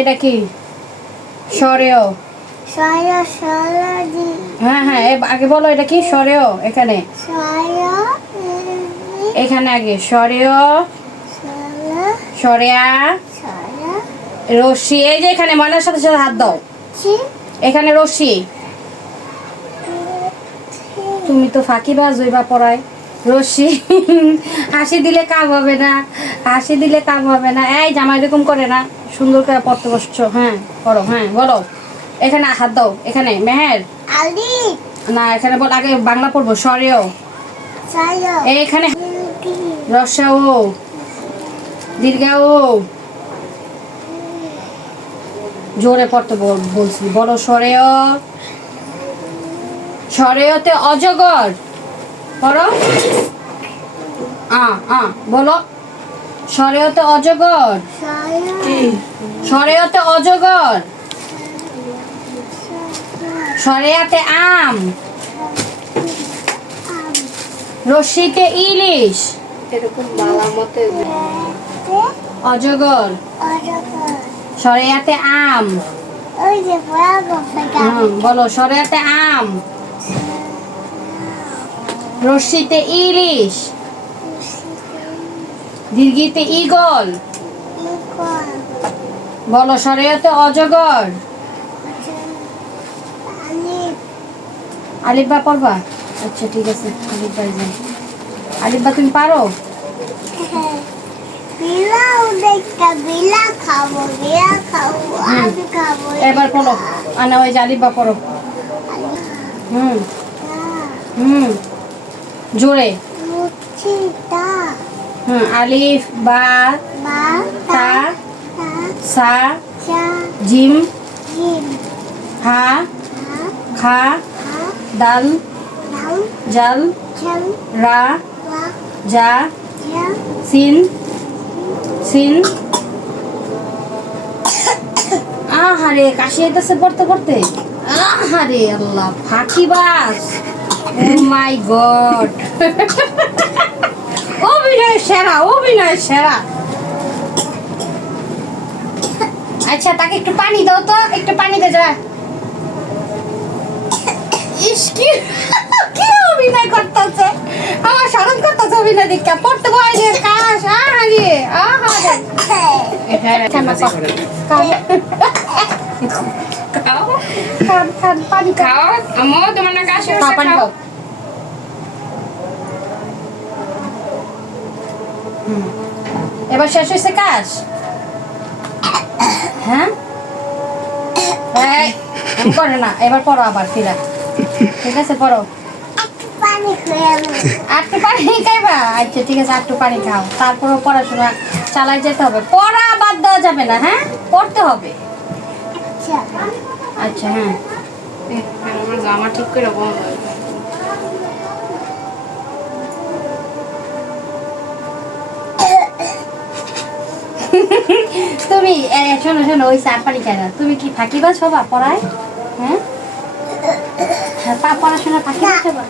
এটা কি? সরেও। হ্যাঁ হ্যাঁ, আগে বলো এটা কি? সরেও। এখানে এখানে আগে সরেও, সরেয়া, রশি। এই যে এখানে ময়লার সাথে সাথে হাত দাও। এখানে রশি। তুমি তো ফাঁকিবাজ হইবা পড়ায়। রশি। হাসি দিলে কাম হবে না, হাসি দিলে কাম হবে না। এই জামা এরকম করে না, সুন্দর করে পড়তে বসছো। হ্যাঁ পড়ো, হ্যাঁ বলো। এখানে হাত দাও। এখানে মেহের না, এখানে বল। আগে বাংলা পড়বো। সরেও, এখানে রসাও, দীর্ঘাও। জোরে পড়তে বলছি। বলো সরেও। সরেওতে অজগর। পড়ো। বলো সরেওতে অজগর। সরেওতে অজগর। সরেয়াতে আম। রশিতে ইলিশ। এরকম বালা মতে অজগর। সরেয়াতে আম। বলো সরেয়াতে আম। রশিতে ইলিশ। দীর্ঘিতে ঈগল। বলো সরেয়াতে অজগর। আলিফবা পড়বা? আচ্ছা ঠিক আছে, আলিফবা যাই। আলিফবা তুমি পারো? এবার পড়ো। আনা ওই যে আলিফবা পড়ো। জোরে। আলিফ বা তা সা জিম হা খা দাল জাল রা জা সিন সিন। আহারে কাশি আইতাছে পড়তে পড়তে। আহারে আল্লাহ, ফাঁকিবাজ। ও মাই গড। অভিনয় সেরা, অভিনয় সেরা। আচ্ছা তাকে একটু পানি দাও তো, একটু পানি দে যা। ইস কি কি অভিনয় করতেছে, আমার শরম করতেছে অভিনয় দেখে। পড়তে বয় যে কাশ। আহারে আহারে। পানি খাও। আমো তোমার না কাশ পানি খাও। এবার শেষ হয়েছে কাশ? হ্যাঁ করে না। এবার পড়ো আবার ফিরা। ঠিক আছে পড়ো। একটু পানি খাইবা? আচ্ছা ঠিক আছে, একটু পানি খাও। তারপরও পড়াশোনা চালাই যেতে হবে। পড়া বাদ দেওয়া যাবে না। হ্যাঁ পড়তে হবে। আচ্ছা হ্যাঁ। আমার জামা ঠিক করে বন্ধ। তুমি শোনো শোনো, ওই চা পানি খাই না। তুমি কি ফাঁকিবাজ হবা পড়ায়? হ্যাঁ পড়াশোনা ফাঁকিবাজ হবা?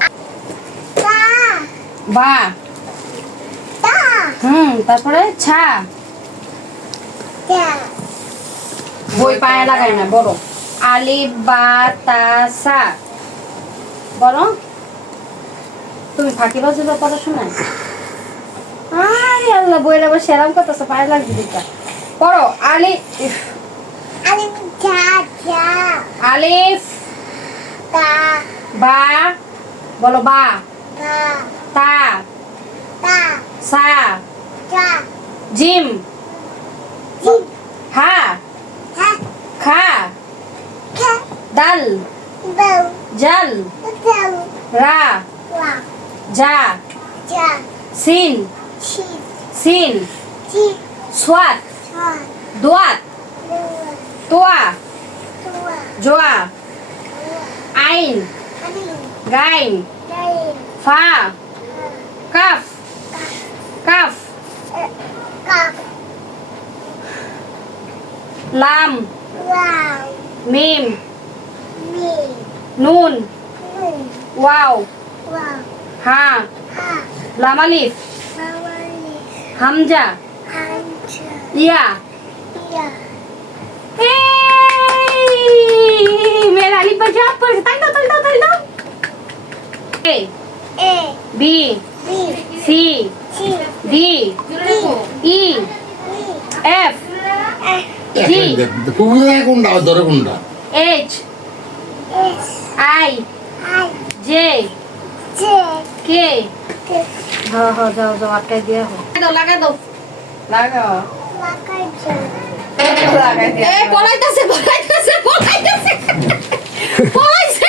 বা তারপরে ছা। বই পায়ে লাগাই না। বলো আলিফ বা তা সা। বলো তুমি ফাঁকিবাজ হবা পড়াশোনায়? আরে আল্লাহ, বইয়ের আবার সেরাম করতেছে, পায়ে লাগবে দিকটা। পড়ো আলিফ। আলিফ বা। বলো বা তা সা জিম হা খা দাল জাল রা জা সিন সিন সোয়াত দোয়াত তোয়া জোয়া আইন গাইন ফা কাফ কাফ লাম মিম নুন ওয়াও হা লাম আলিফ হামজা ইয়া B C D E F G কোনটা ধরে কোনটা এইচ আই জে কে হ্যাঁ হ্যাঁ যাও যাও আটকাই দিয়া হোক লাগাই দাও লাগাও লাগাই দিয়া এ পলাইতাছে পলাইতাছে পলাইতাছে পলাইছে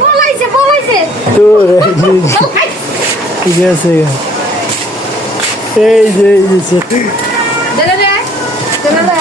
পলাইছে পলাইছে তো ঠিক আছে এই যে দে দে দে দে দে